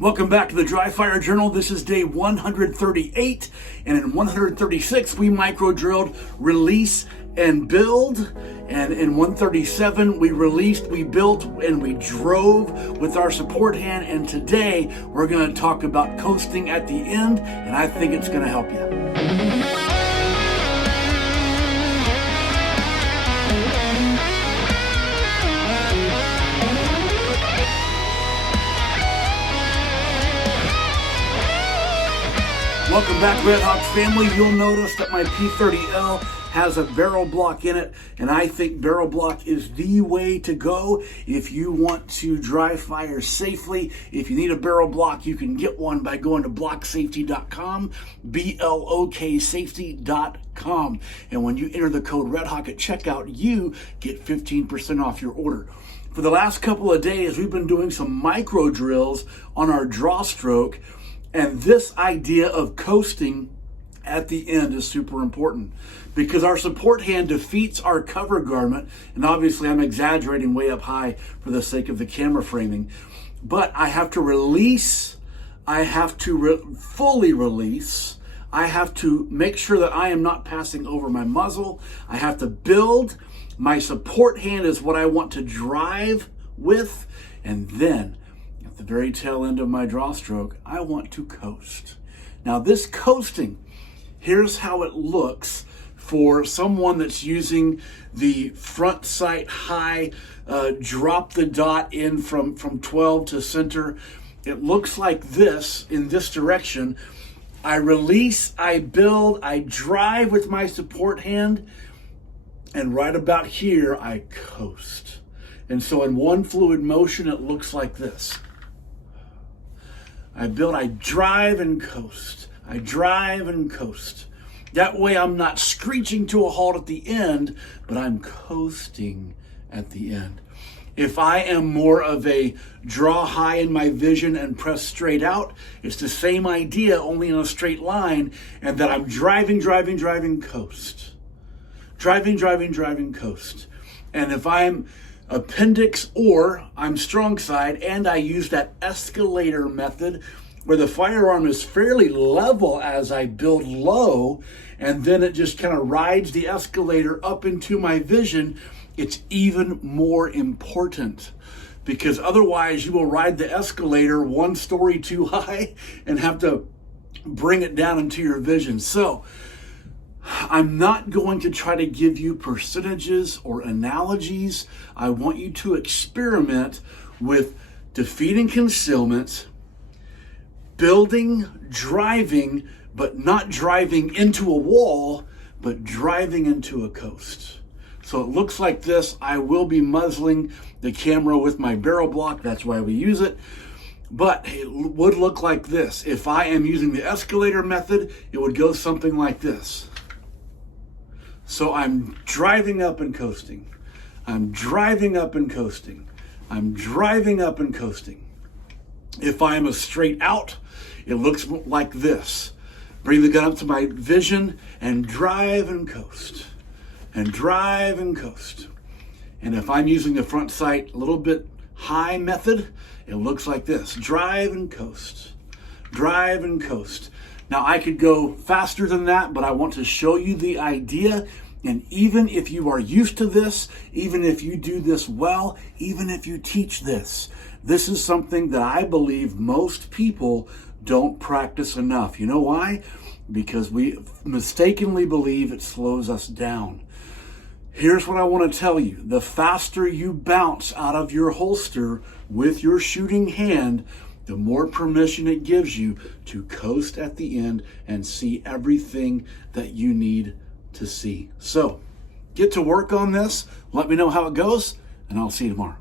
Welcome back to the Dry Fire Journal. This is day 138, and in 136 we micro drilled, release, and build. And in 137 we released, we built, and we drove with our support hand. And today we're going to talk about coasting at the end, and I think it's going to help you. Welcome back, REDHAWK family. You'll notice that my P30L has a barrel block in it, and I think barrel block is the way to go if you want to dry fire safely. If you need a barrel block, you can get one by going to blocksafety.com, bloksafety.com. And when you enter the code REDHAWK at checkout, you get 15% off your order. For the last couple of days, we've been doing some micro drills on our draw stroke. And this idea of coasting at the end is super important because our support hand defeats our cover garment. And obviously I'm exaggerating way up high for the sake of the camera framing, but I have to release, I have to fully release, I have to make sure that I am not passing over my muzzle. I have to build. My support hand is what I want to drive with. And then at the very tail end of my draw stroke, I want to coast. Now this coasting, here's how it looks for someone that's using the front sight high, drop the dot in from 12 to center. It looks like this in this direction. I release, I build, I drive with my support hand, and right about here, I coast. And so in one fluid motion, it looks like this. I build, I drive and coast. I drive and coast. That way I'm not screeching to a halt at the end, but I'm coasting at the end. If I am more of a draw high in my vision and press straight out, it's the same idea, only in a straight line, and that I'm driving, coast. Driving, coast. And if I'm appendix or I'm strong side and I use that escalator method where the firearm is fairly level as I build low and then it just kind of rides the escalator up into my vision, it's even more important because otherwise you will ride the escalator one story too high and have to bring it down into your vision. So I'm not going to try to give you percentages or analogies. I want you to experiment with defeating concealment, building, driving, but not driving into a wall, but driving into a coast. So it looks like this. I will be muzzling the camera with my barrel block. That's why we use it. But it would look like this. If I am using the escalator method, it would go something like this. So I'm driving up and coasting. I'm driving up and coasting. I'm driving up and coasting. If I'm a straight out, it looks like this. Bring the gun up to my vision and drive and coast. And drive and coast. And if I'm using the front sight a little bit high method, it looks like this. Drive and coast. Drive and coast. Now I could go faster than that, but I want to show you the idea. And even if you are used to this, even if you do this well, even if you teach this, this is something that I believe most people don't practice enough. You know why? Because we mistakenly believe it slows us down. Here's what I want to tell you. The faster you bounce out of your holster with your shooting hand, the more permission it gives you to coast at the end and see everything that you need to see. So get to work on this. Let me know how it goes, and I'll see you tomorrow.